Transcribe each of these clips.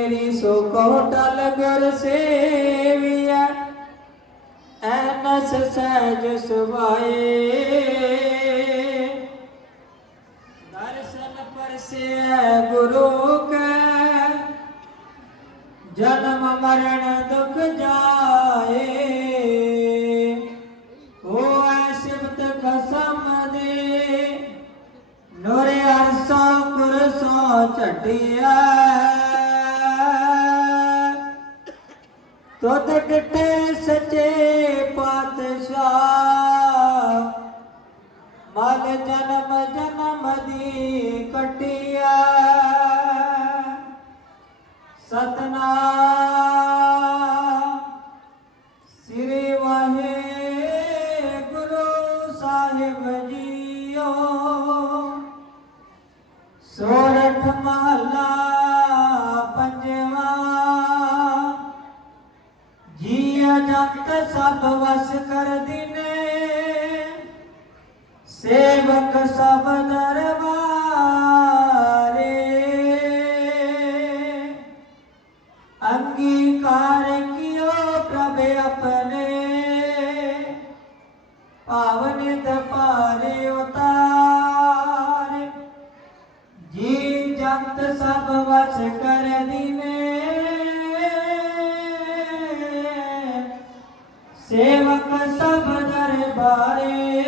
ਮੇਰੀ ਸੋ ਕੋਟਲ ਗੁਰ ਸੇਵੀਐ ਐਨਸ ਸਹਿਜ ਸੁਭਾਏ। ਦਰਸ਼ਨ ਪਰਸੈ ਗੁਰੂ ਕੈ। ਜਨਮ ਮਰਨ ਦੁਖ ਜਾਏ। ਹੋਐ ਸਿਫਤ ਖਸਮ ਦੇ। ਨੋਰੇ ਅਰਸਾ ਕੁਰਸਾ ਝਟਿਆ ਤੁਧ ਡਿਟੇ ਸੱਚੇ ਪਾਤਸ਼ਾਹ। ਮਲ ਜਨਮ ਜਨਮ ਦੀ ਕਟਿਆ। ਸਤਨਾਮ। ਸ੍ਰੀ ਵਾਹਿਗੁਰੂ ਸਾਹਿਬ ਜੀਓ। ਸੋਰਠ ਮਹਲਾ ਜੀਅ ਜੰਤ ਸਭ ਵਸ ਕਰ ਦਿਨੇ। ਸੇਵਕ ਸਭ ਦਰਬਾਰੇ। ਅੰਗੀਕਾਰ ਕਿਓ ਪ੍ਰਭ ਆਪਣੇ। ਪਾਵਨ ਦਪਾਰੇ ਉਤਾਰ। ਜੀ ਜੰਤ ਸਭ ਵਸ ਕਰ ਦਿਨੇ। ਸੇਵਕ ਸਭ ਦਰਬਾਰੇ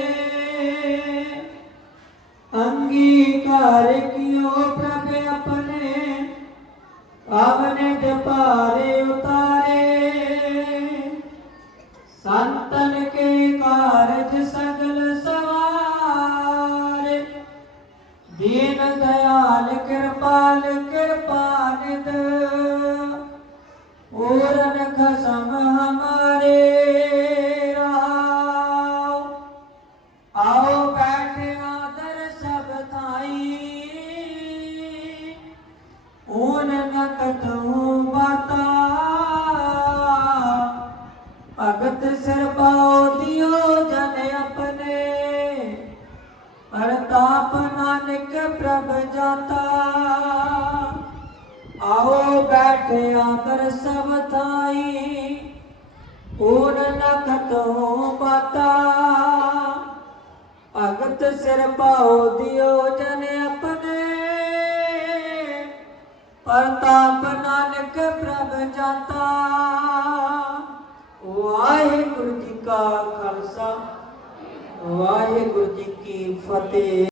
ਅੰਗੀਕਾਰ ਕਿਓ ਪ੍ਰਭ ਆਪਣੇ, ਆਵਨੇ ਦਪਾਰੇ ਉਤਾਰੇ। ਸੰਤਨ ਕੇ ਕਾਰਜ ਸਗਲ ਸਵਾਰੇ। ਦੀਨ ਦਇਆਲ ਕਿਰਪਾਲ ਕਿਰਪਾਨਿਦ ਪ੍ਰਤਾਪ ਨਾਨਕ ਪ੍ਰਭ ਜਾਤਾ। ਆਓ ਬੈਠ ਆਦਰ ਸਭ ਥਾਈ ਓਨ ਨ ਕਤਹੂ ਬਾਤਾ ਭਗਤ ਸਿਰ ਪਾਉ ਦਿਓ ਜਨ ਆਪਣੇ। ਪ੍ਰਤਾਪ ਨਾਨਕ ਪ੍ਰਭ ਜਾਤਾ। ਵਾਹਿਗੁਰੂ ਜੀ ਕਾ ਖਾਲਸਾ। ਵਾਹਿਗੁਰੂ ਜੀ ਕੀ ਫਤਿਹ